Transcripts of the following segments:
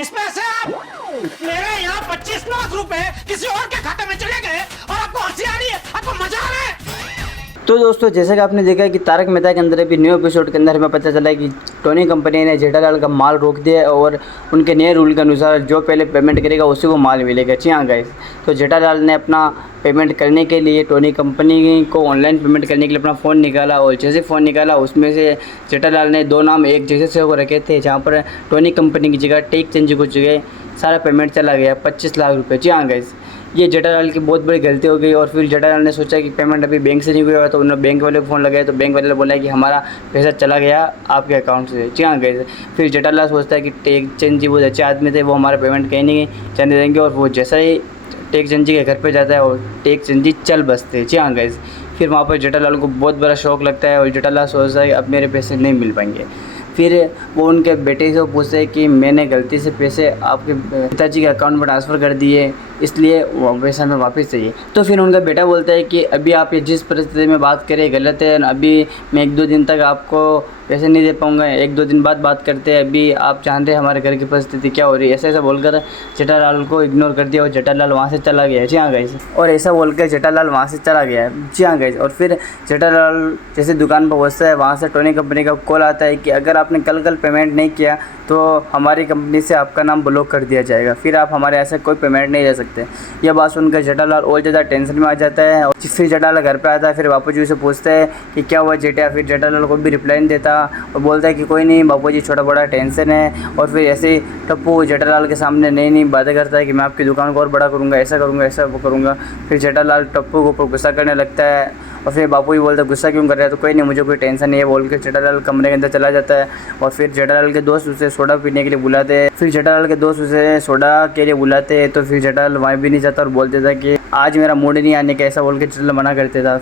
इसमें से आप मेरे यहाँ 25 लाख रुपए किसी और के खाते में चले गए और आपको हंसी आ रही है, आपको मजा आ रहा है। तो दोस्तों, जैसा कि आपने देखा कि तारक मेहता के अंदर अभी न्यू एपिसोड के अंदर हमें पता चला है कि टोनी कंपनी ने जेठालाल का माल रोक दिया है और उनके नए रूल के अनुसार जो पहले पेमेंट करेगा उसी को माल मिलेगा। जी हाँ गाइस, तो जेठालाल ने अपना पेमेंट करने के लिए टोनी कंपनी को ऑनलाइन पेमेंट करने के लिए अपना फ़ोन निकाला और जैसे फ़ोन निकाला उसमें से जेठालाल ने दो नाम एक जैसे से को रखे थे, जहाँ पर टोनी कंपनी की जगह टेक चेंज को जगह सारा पेमेंट चला गया 25 लाख रुपये। जी हाँ गाइस, ये जेठालाल की बहुत बड़ी गलती हो गई और फिर जेठालाल ने सोचा कि पेमेंट अभी बैंक से नहीं हुआ, तो उन्होंने बैंक वाले को फ़ोन लगाया तो बैंक वाले ने बोला कि हमारा पैसा चला गया आपके अकाउंट से। जी हाँ गाइस, फिर जेठालाल सोचता है कि टेक चंद जी बहुत अच्छे आदमी थे, वो हमारा पेमेंट कहीं नहीं जाने देंगे और वो जैसा ही टेक चंद जी के घर पे जाता है और टेक चंद जी चल बसते हैं। जी हाँ गाइस, फिर वहाँ पर जेठालाल को बहुत बड़ा शौक लगता है और जेठालाल सोचता है कि अब मेरे पैसे नहीं मिल पाएंगे। फिर वो उनके बेटे से पूछते हैं कि मैंने गलती से पैसे आपके पिताजी के अकाउंट में ट्रांसफ़र कर दिए, इसलिए वो पैसा हमें वापस चाहिए। तो फिर उनका बेटा बोलता है कि अभी आप ये जिस परिस्थिति में बात करें गलत है, अभी मैं 1-2 दिन तक आपको पैसे नहीं दे पाऊँगा, 1-2 दिन बाद बात करते हैं, अभी आप जानते हैं हमारे घर की परिस्थिति क्या हो रही है। ऐसा बोलकर जेठालाल को इग्नोर कर दिया और जेठालाल वहाँ से चला गया। जी हाँ गाइस, और ऐसा बोलकर जेठालाल वहाँ से चला गया। जी हाँ गाइस, और फिर जेठालाल जैसे दुकान पर पहुँचता है, वहाँ से टोनी कंपनी का कॉल आता है कि अगर आपने कल पेमेंट नहीं किया तो हमारी कंपनी से आपका नाम ब्लॉक कर दिया जाएगा, फिर आप हमारे ऐसे कोई पेमेंट नहीं ले सकते। यह बात सुनकर जेठालाल और ज़्यादा टेंशन में आ जाता है और फिर जेठालाल घर पे आता है। फिर बापू जी से पूछते हैं कि क्या हुआ जेठा, फिर जेठालाल को भी रिप्लाई नहीं देता और बोलता है कि कोई नहीं बापू जी, छोटा बड़ा टेंशन है। और फिर ऐसे ही टप्पू जेठालाल के सामने नई नई बातें करता है कि मैं आपकी दुकान को और बड़ा करूँगा, ऐसा करूँगा, ऐसा वो करूँगा। फिर जेठालाल टप्पू के ऊपर गुस्सा करने लगता है और फिर बापू जी बोलते गुस्सा क्यों कर रहा है, तो कोई नहीं, मुझे कोई टेंशन नहीं है बोल के जेठालाल कमरे के अंदर चला जाता है। और फिर जेठालाल के दोस्त उसे सोडा पीने के लिए बुलाते हैं। फिर जेठालाल के दोस्त उसे सोडा के लिए बुलाते हैं तो फिर जेठालाल वहाँ भी नहीं जाता और बोलते था कि आज मेरा मूड नहीं आने का, ऐसा बोल के जेठालाल मना करते था।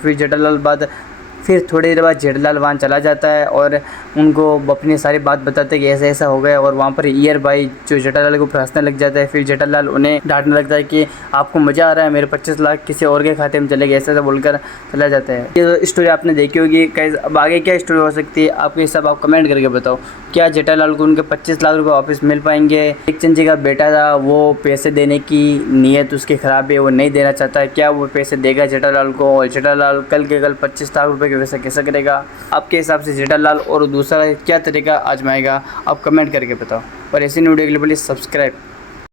फिर थोड़ी देर बाद जेठालाल वहाँ चला जाता है और उनको अपनी सारी बात बताते हैं कि ऐसा ऐसा हो गया। और वहाँ पर ईयर भाई जो जेठालाल को हंसने लग जाता है। फिर जेठालाल उन्हें डांटने लगता है कि आपको मज़ा आ रहा है, मेरे 25 लाख किसी और के खाते में चले गए, ऐसा बोलकर चला जाता है। ये स्टोरी आपने देखी होगी, अब आगे क्या स्टोरी हो सकती है आपके हिसाब आप कमेंट करके बताओ। क्या जेठालाल को उनके 25 लाख रुपये वापस मिल पाएंगे? टेकचंद जी का बेटा था, वो पैसे देने की नीयत उसकी ख़राब है, वो नहीं देना चाहता है, क्या वो पैसे देगा जेठालाल को? और जेठालाल कल के कल 25 लाख रुपये वैसा कैसा करेगा? आपके हिसाब से जेठालाल और दूसरा क्या तरीका आजमाएगा? आप कमेंट करके बताओ और ऐसी वीडियो के लिए प्लीज़ सब्सक्राइब।